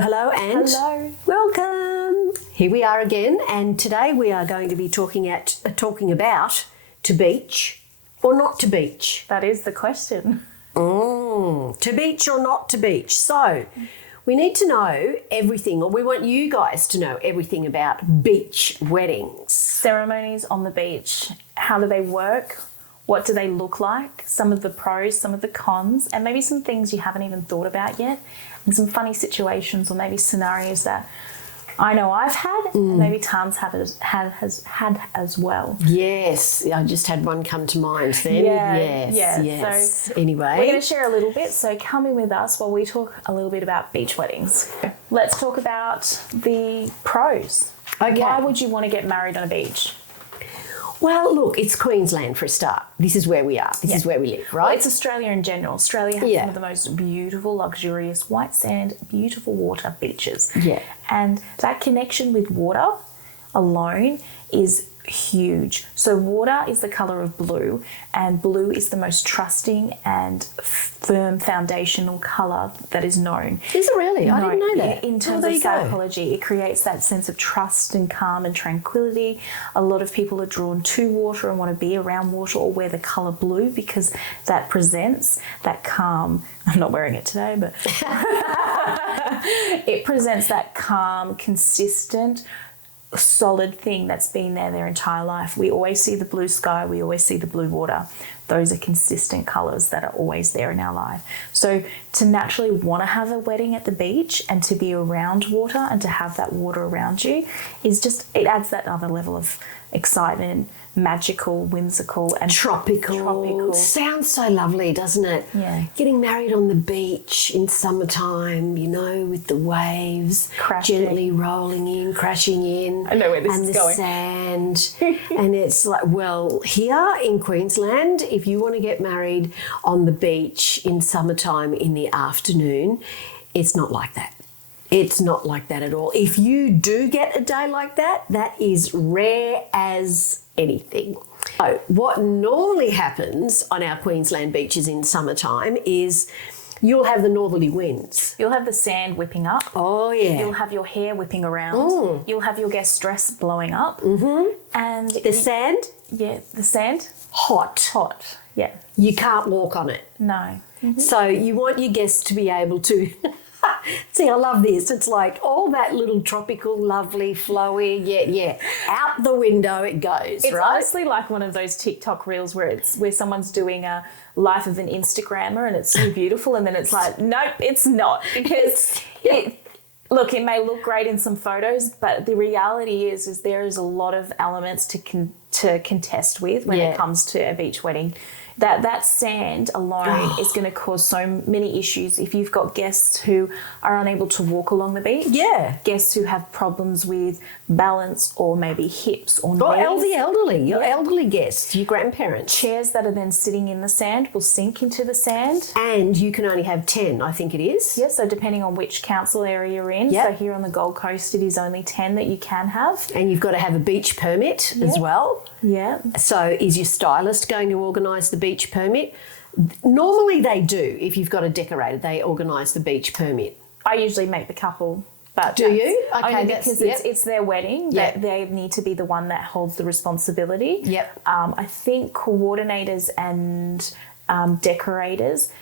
Hello, and hello. Welcome. Here we are again, and today we are going to be talking about to beach or not to beach. That is the question. To beach or not to beach. So we need to know everything, or we want you guys to know everything about beach weddings. Ceremonies on the beach. How do they work? What do they look like? Some of the pros, some of the cons, and maybe some things you haven't even thought about yet, and some funny situations or maybe scenarios that I know I've had, and maybe Tan's has had as well. Yes, I just had one come to mind then. Yes. So anyway, we're going to share a little bit, so come in with us while we talk a little bit about beach weddings. Let's talk about the pros. Okay. Why would you want to get married on a beach? Well, look, it's Queensland for a start. This is where we are. This is where we live, right? Well, it's Australia in general. Australia has some of the most beautiful, luxurious, white sand, beautiful water beaches. Yeah. And that connection with water alone is huge. So water is the colour of blue, and blue is the most trusting and firm foundational colour that is known. Is it really? I didn't know that. In terms of psychology, it creates that sense of trust and calm and tranquility. A lot of people are drawn to water and want to be around water or wear the colour blue because that presents that calm. I'm not wearing it today, but it presents that calm, consistent, solid thing that's been there their entire life. We always see the blue sky, we always see the blue water. Those are consistent colours that are always there in our life. So to naturally want to have a wedding at the beach and to be around water and to have that water around you is just, it adds that other level of excitement, magical, whimsical and tropical. Sounds so lovely, doesn't it? Yeah. Getting married on the beach in summertime, you know, with the waves gently rolling in, crashing in. I know where this is going. And the sand. And it's like, well, here in Queensland, if you want to get married on the beach in summertime in the afternoon, it's not like that. It's not like that at all. If you do get a day like that, that is rare as anything. So what normally happens on our Queensland beaches in summertime is you'll have the northerly winds. You'll have the sand whipping up. Oh, yeah. You'll have your hair whipping around. You'll have your guest dress blowing up. And The sand? Yeah, the sand? Hot. Yeah. You can't walk on it. No. So you want your guests to be able to... See, I love this. It's like all that little tropical, lovely, flowy, out the window it goes, It's right? honestly like one of those TikTok reels where someone's doing a life of an Instagrammer and it's so beautiful, and then it's like, nope, it's not, because it may look great in some photos, but the reality is there is a lot of elements to contest with when it comes to a beach wedding. That sand alone is going to cause so many issues if you've got guests who are unable to walk along the beach. Yeah. Guests who have problems with balance or maybe hips or knees. Or elderly, your elderly guests, your grandparents. Chairs that are then sitting in the sand will sink into the sand. And you can only have 10, I think it is. Yeah, so depending on which council area you're in. Yep. So here on the Gold Coast, it is only 10 that you can have. And you've got to have a beach permit as well. Yeah. So is your stylist going to organise the beach permit? Normally they do. If you've got a decorator, they organise the beach permit. I usually make the couple. But do you? Okay, only because it's their wedding. That they need to be the one that holds the responsibility. Yep. I think coordinators and decorators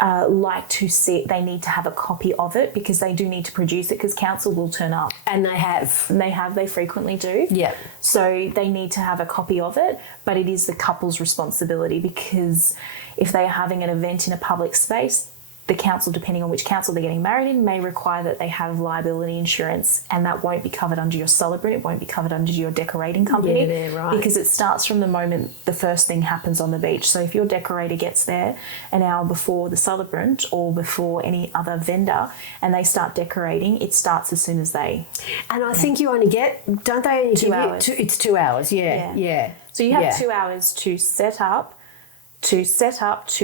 like to see, they need to have a copy of it because they do need to produce it because council will turn up. And they have. They frequently do. Yeah. So they need to have a copy of it, but it is the couple's responsibility because if they are having an event in a public space, the council, depending on which council they're getting married in, may require that they have liability insurance, and that won't be covered under your celebrant. It won't be covered under your decorating company. Yeah, right. Because it starts from the moment the first thing happens on the beach. So if your decorator gets there an hour before the celebrant or before any other vendor and they start decorating, it starts as soon as they... And I think you only get, don't they only 2 hours? It's 2 hours, yeah. So you have 2 hours to set up, to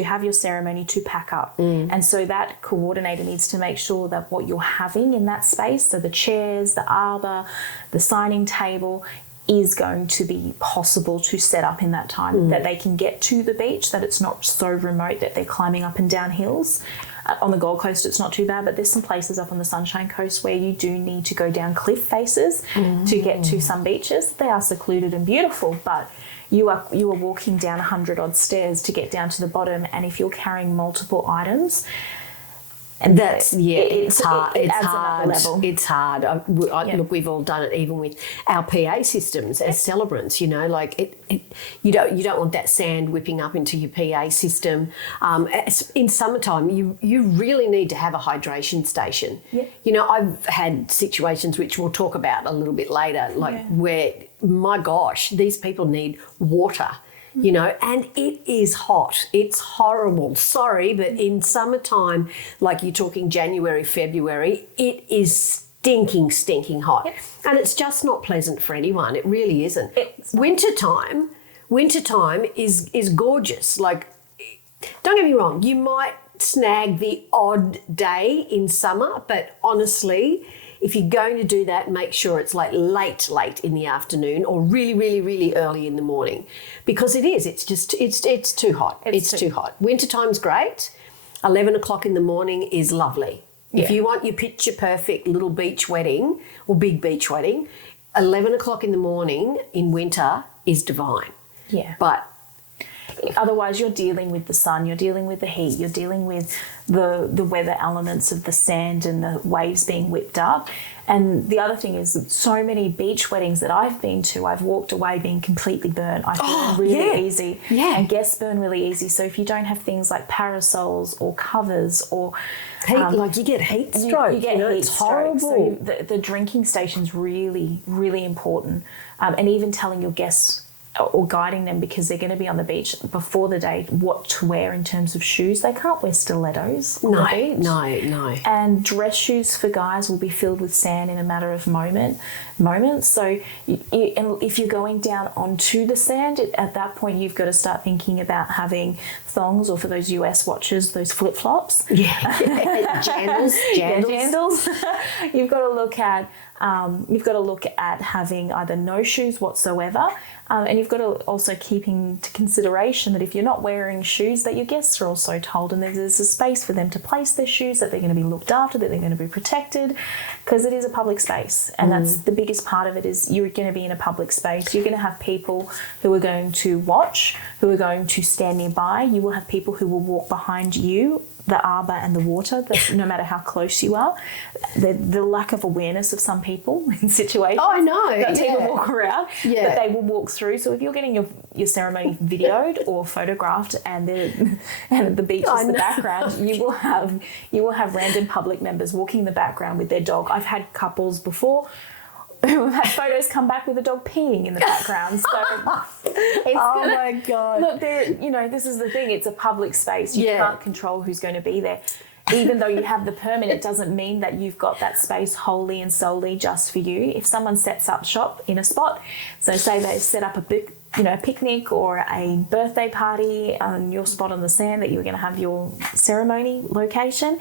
have your ceremony, to pack up. And so that coordinator needs to make sure that what you're having in that space, so the chairs, the arbor, the signing table, is going to be possible to set up in that time, that they can get to the beach, that it's not so remote that they're climbing up and down hills. On the Gold Coast, it's not too bad, but there's some places up on the Sunshine Coast where you do need to go down cliff faces to get to some beaches. They are secluded and beautiful, but you are walking down 100 odd stairs to get down to the bottom, and if you're carrying multiple items, and that's it's hard. It it's adds hard. another level. It's hard. Look, we've all done it, even with our PA systems as celebrants. You know, like you don't want that sand whipping up into your PA system. In summertime, you really need to have a hydration station. Yeah. You know, I've had situations which we'll talk about a little bit later, like where, my gosh, these people need water. You know, and it is hot. It's horrible. Sorry, but in summertime, like you're talking January, February, it is stinking hot. Yep. And it's just not pleasant for anyone. It really isn't. Wintertime is gorgeous. Like, don't get me wrong, you might snag the odd day in summer, but honestly, if you're going to do that, make sure it's like late in the afternoon or really early in the morning, because it's too hot. It's too hot. Wintertime's great. 11 o'clock in the morning is lovely. Yeah. If you want your picture perfect little beach wedding or big beach wedding, 11 o'clock in the morning in winter is divine. Yeah. But otherwise, you're dealing with the sun, you're dealing with the heat, you're dealing with the weather elements of the sand and the waves being whipped up. And the other thing is, so many beach weddings that I've been to, I've walked away being completely burnt. I burn really easy. Yeah. And guests burn really easy. So if you don't have things like parasols or covers or heat, like you get heat stroke. You get heat it's stroke. horrible. So the drinking station's really important. And even telling your guests or guiding them, because they're going to be on the beach before the day, what to wear in terms of shoes. They can't wear stilettos on the beach. No. And dress shoes for guys will be filled with sand in a matter of moments. So and if you're going down onto the sand, at that point you've got to start thinking about having thongs, or for those US watchers, those flip-flops. Yeah. Jandals. Yeah, jandals. You've got to look at having either no shoes whatsoever, and you've got to also keep into consideration that if you're not wearing shoes, that your guests are also told, and there's a space for them to place their shoes, that they're going to be looked after, that they're going to be protected, because it is a public space. And that's the biggest part of it, is you're going to be in a public space. You're going to have people who are going to watch, who are going to stand nearby. You will have people who will walk behind you, the arbour and the water, that no matter how close you are. The lack of awareness of some people in situations. Oh, I know. That even walk around. Yeah. But they will walk through. So if you're getting your ceremony videoed or photographed and the beach is the background, you will have random public members walking in the background with their dog. I've had couples before who have had photos come back with a dog peeing in the background. So my God. Look, this is the thing. It's a public space. You can't control who's going to be there. Even though you have the permit, it doesn't mean that you've got that space wholly and solely just for you. If someone sets up shop in a spot, so say they set up a picnic or a birthday party on your spot on the sand that you were going to have your ceremony location,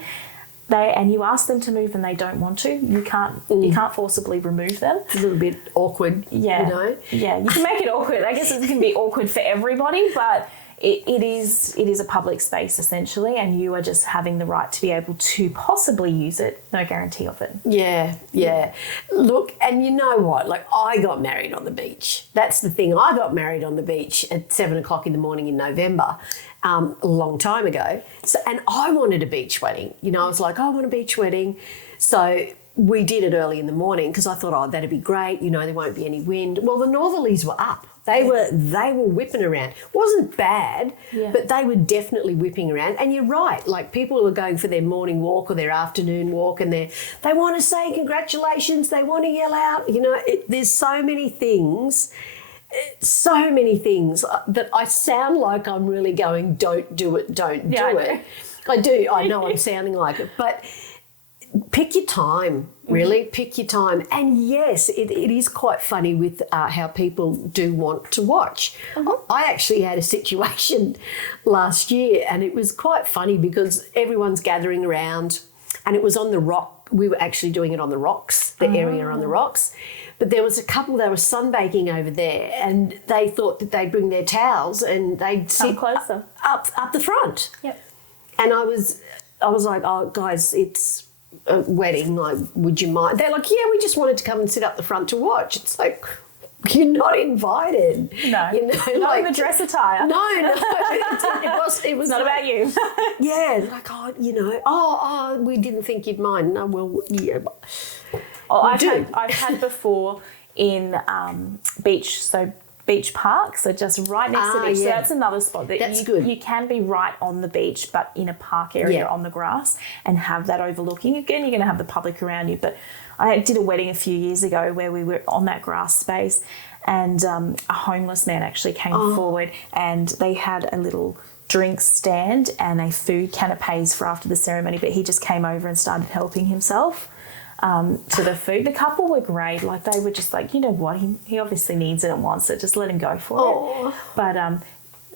and you ask them to move and they don't want to, you can't forcibly remove them. It's a little bit awkward, Yeah, you can make it awkward. I guess it can be awkward for everybody, but it is a public space essentially, and you are just having the right to be able to possibly use it. No guarantee of it. Yeah. Look, and you know what? Like, I got married on the beach. That's the thing. I got married on the beach at 7 o'clock in the morning in November. A long time ago. So, and I wanted a beach wedding. You know, I was like, I want a beach wedding. So we did it early in the morning because I thought, that'd be great. You know, there won't be any wind. Well, the northerlies were up. They were whipping around. It wasn't bad, but they were definitely whipping around. And you're right. Like, people who are going for their morning walk or their afternoon walk, and they want to say congratulations. They want to yell out. You know, there's so many things that I sound like I'm really going, don't do it, don't do it. I do. I know I'm sounding like it. But pick your time, really. Pick your time. And yes, it is quite funny with how people do want to watch. I actually had a situation last year, and it was quite funny because everyone's gathering around, and it was on the rock. We were actually doing it on the rocks, the area on the rocks. But there was a couple, they were sunbaking over there, and they thought that they'd bring their towels and they'd sit closer. up the front. Yep. And I was like, oh, guys, it's a wedding. Like, would you mind? They're like, yeah, we just wanted to come and sit up the front to watch. It's like, you're not invited. No, you know, not like, in the dress attire. No, it was not like, about you. Yeah, like, oh, you know, oh, we didn't think you'd mind. No, well, yeah. Oh, I've had before in beach park, so just right next to the beach. Yeah. So that's another spot that That's good. You can be right on the beach, but in a park area on the grass, and have that overlooking. Again, you're going to have the public around you, but I did a wedding a few years ago where we were on that grass space, and a homeless man actually came forward, and they had a little drink stand and a food canapes for after the ceremony, but he just came over and started helping himself to the food. The couple were great. Like, they were just like, you know what, he obviously needs it and wants it, just let him go for it. But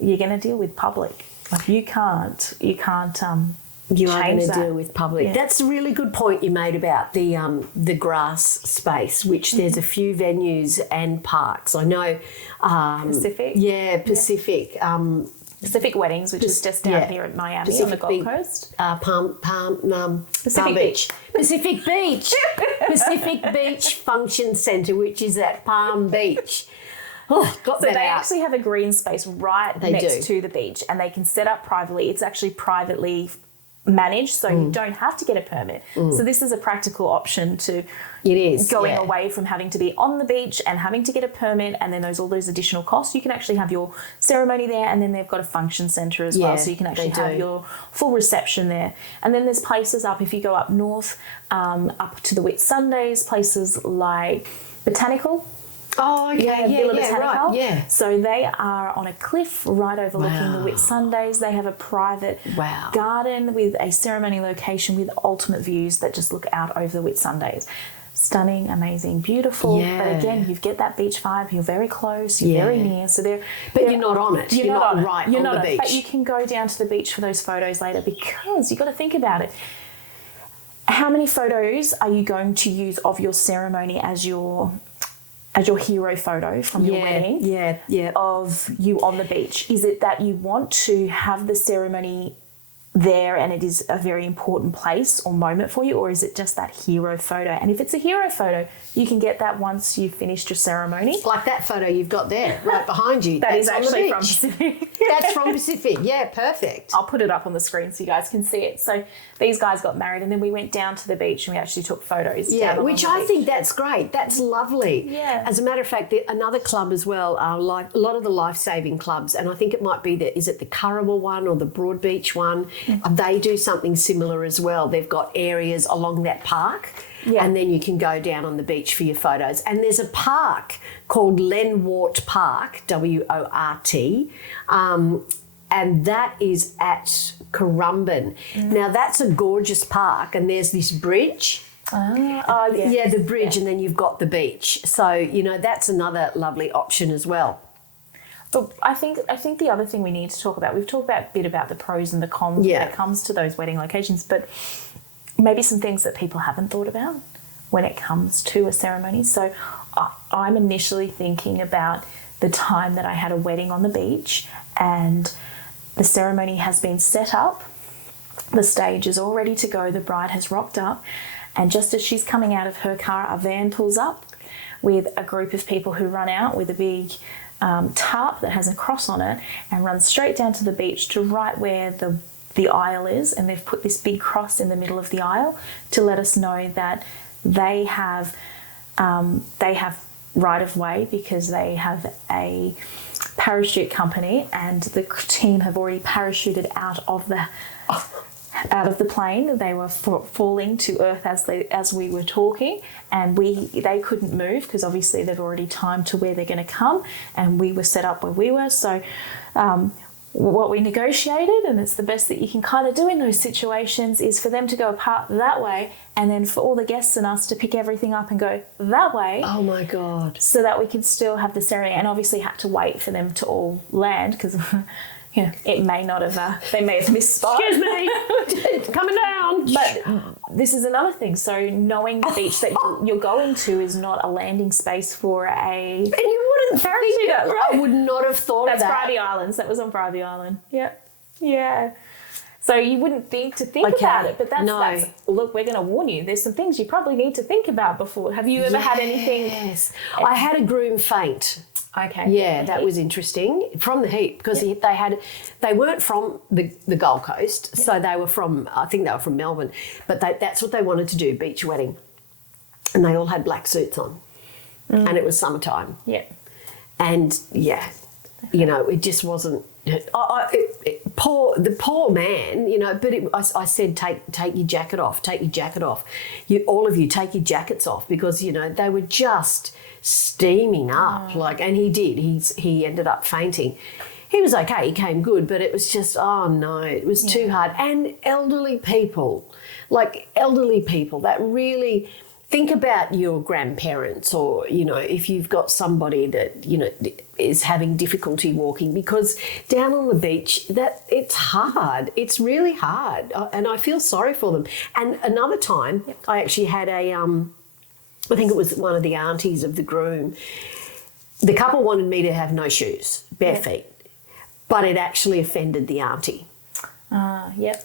you're going to deal with public. Like, you can't You are going to deal with public. Yeah. That's a really good point you made about the grass space, which there's a few venues and parks. I know Pacific. Yeah, Pacific. Pacific Weddings, which is just down here at Miami Pacific on the Gold Coast. Pacific Beach. Pacific Beach. Pacific Beach Function Centre, which is at Palm Beach. Oh, got So that they out. actually have a green space right next to the beach, and they can set up privately. It's actually privately managed, so you don't have to get a permit. So this is a practical option to going away from having to be on the beach and having to get a permit, and then all those additional costs. You can actually have your ceremony there, and then they've got a function centre as well, so you can actually have your full reception there. And then there's places up, if you go up north, up to the Whitsundays, places like Botanical. Oh, okay. Villa Botanical. Right, yeah. So they are on a cliff right overlooking the Whitsundays. They have a private garden with a ceremony location with ultimate views that just look out over the Whitsundays. Stunning, amazing, beautiful. Yeah. But again, you've get that beach vibe. You're very close. You're very near. So but you're not on it. You're not right you're on not the beach. But you can go down to the beach for those photos later, because you've got to think about it. How many photos are you going to use of your ceremony as your hero photo from your wedding of you on the beach? Is it that you want to have the ceremony there and it is a very important place or moment for you, or is it just that hero photo? And if it's a hero photo, you can get that once you've finished your ceremony. Like that photo you've got there, right behind you. That is actually from Pacific. That's from Pacific. Yeah, perfect. I'll put it up on the screen so you guys can see it. So these guys got married, and then we went down to the beach and we actually took photos. Yeah, which I think that's great. That's lovely. Yeah. As a matter of fact, another club as well, like a lot of the life-saving clubs, and I think it might be is it the Currawong one or the Broadbeach one? They do something similar as well. They've got areas along that park. Yeah. And then you can go down on the beach for your photos. And there's a park called Lenwart Park, Wort, and that is at Currumbin. Now, that's a gorgeous park, and there's this bridge. Yeah, the bridge, and then you've got the beach. So, you know, that's another lovely option as well. But I think the other thing we need to talk about, we've talked a bit about the pros and the cons when it comes to those wedding locations, but maybe some things that people haven't thought about when it comes to a ceremony. So I'm initially thinking about the time that I had a wedding on the beach, and the ceremony has been set up, the stage is all ready to go, the bride has rocked up, and just as she's coming out of her car, a van pulls up with a group of people who run out with a big tarp that has a cross on it and run straight down to the beach to right where the aisle is, and they've put this big cross in the middle of the aisle to let us know that they have right of way, because they have a parachute company, and the team have already parachuted out of the plane. They were falling to earth as we were talking, and they couldn't move because obviously they've already timed to where they're going to come, and we were set up where we were. So what we negotiated, and it's the best that you can kind of do in those situations, is for them to go apart that way, and then for all the guests and us to pick everything up and go that way. Oh my God. So that we could still have the ceremony, and obviously had to wait for them to all land, because Yeah, it may not have. They may have missed spot. Excuse me, coming down. But this is another thing. So knowing the beach that you're going to is not a landing space for a. And you wouldn't think that. Right. I would not have thought That's of that. Bribey Islands. That was on Bribey Island. Yeah. Yeah. So you wouldn't think Okay. about it, but that's No. look, we're going to warn you. There's some things you probably need to think about before. Have you ever had anything? Yes. I had a groom faint. Okay. Yeah, that was interesting from the heat because they weren't from the Gold Coast, so they were from, I think they were from Melbourne, but that's what they wanted to do, beach wedding, and they all had black suits on, and it was summertime, Yeah. and yeah, you know, it just wasn't. The poor man, you know. But I said, take your jacket off. Take your jacket off. All of you, take your jackets off because you know they were just steaming up. And he did. He ended up fainting. He was okay. He came good, but it was just it was too hard. And elderly people that really. Think about your grandparents or, you know, if you've got somebody that, you know, is having difficulty walking because down on the beach, it's hard. It's really hard. And I feel sorry for them. And another time I actually had I think it was one of the aunties of the groom. The couple wanted me to have no shoes, bare feet, but it actually offended the auntie.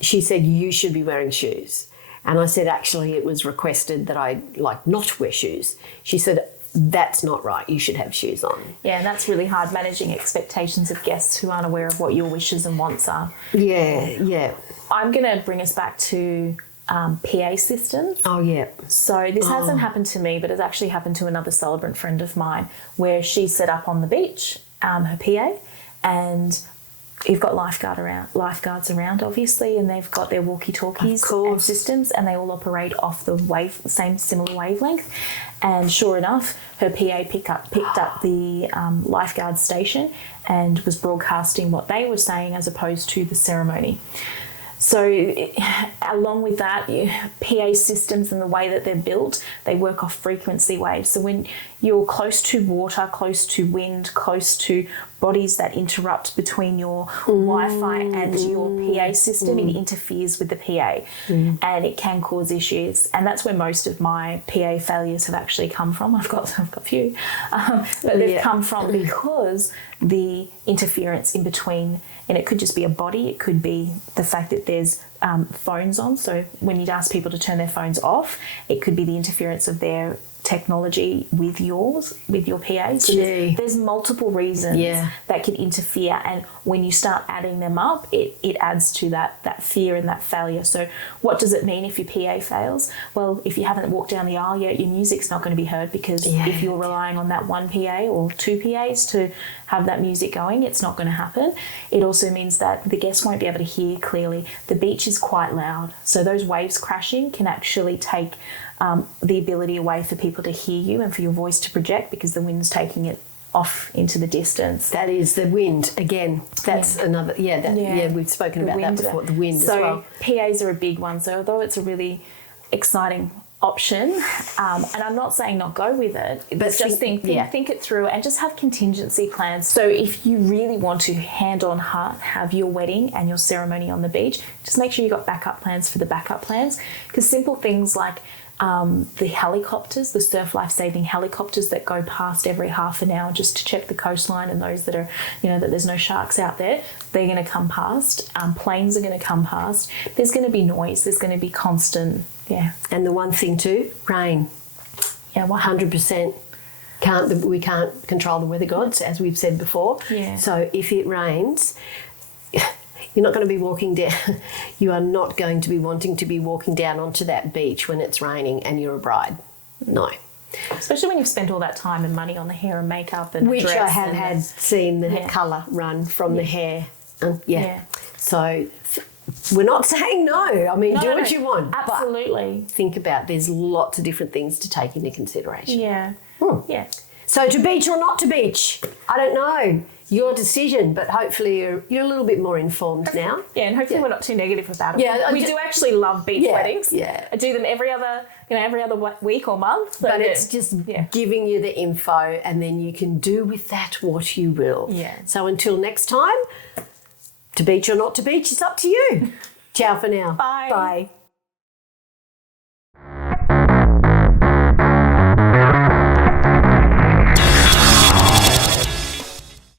She said, you should be wearing shoes. And I said, actually, it was requested that I not wear shoes. She said, that's not right. You should have shoes on. Yeah, and that's really hard, managing expectations of guests who aren't aware of what your wishes and wants are. Yeah. I'm going to bring us back to PA systems. Oh, yeah. So this hasn't happened to me, but it's actually happened to another celebrant friend of mine where she set up on the beach, her PA, and you've got lifeguards around, obviously, and they've got their walkie-talkies and systems, and they all operate off the same similar wavelength. And sure enough, her PA picked up the lifeguard station and was broadcasting what they were saying as opposed to the ceremony. So along with that, PA systems and the way that they're built, they work off frequency waves. So when you're close to water, close to wind, close to bodies that interrupt between your Wi-Fi and your PA system, it interferes with the PA and it can cause issues. And that's where most of my PA failures have actually come from. I've got a few, but they've come from because the interference in between, and it could just be a body, it could be the fact that there's phones on. So when you'd ask people to turn their phones off, it could be the interference of their technology with your PA. So there's multiple reasons that can interfere, and when you start adding them up, it adds to that fear and that failure. So what does it mean if your PA fails? Well, if you haven't walked down the aisle yet, your music's not going to be heard because if you're relying on that one PA or two PAs to have that music going, it's not going to happen. It also means that the guests won't be able to hear clearly. The beach is quite loud, so those waves crashing can actually take the ability away for people to hear you and for your voice to project because the wind's taking it off into the distance. That is the wind again. That's another. We've spoken about that before. The wind as well. So PAs are a big one. So although it's a really exciting option, and I'm not saying not go with it, but just think it through and just have contingency plans. So if you really want to hand on heart have your wedding and your ceremony on the beach, just make sure you've got backup plans for the backup plans, because simple things like the helicopters, the surf life-saving helicopters that go past every half an hour just to check the coastline and those that are, that there's no sharks out there, they're going to come past. Planes are going to come past. There's going to be noise. There's going to be constant, And the one thing too, rain. Yeah, 100%. We can't control the weather gods, as we've said before. Yeah. So if it rains, you're not going to be walking down. You are not going to be wanting to be walking down onto that beach when it's raining and you're a bride. No. Especially when you've spent all that time and money on the hair and makeup and which dress. I have seen the colour run from the hair. So we're not saying no. I mean, do what you want. Absolutely. But think about there's lots of different things to take into consideration. Yeah. Yeah. So to beach or not to beach? I don't know. Your decision, but hopefully you're a little bit more informed now. Yeah, and hopefully we're not too negative about it. Yeah, we do actually love beach weddings. Yeah, I do them every other week or month. But it's just giving you the info, and then you can do with that what you will. Yeah. So until next time, To beach or not to beach, it's up to you. Ciao for now. Bye. Bye.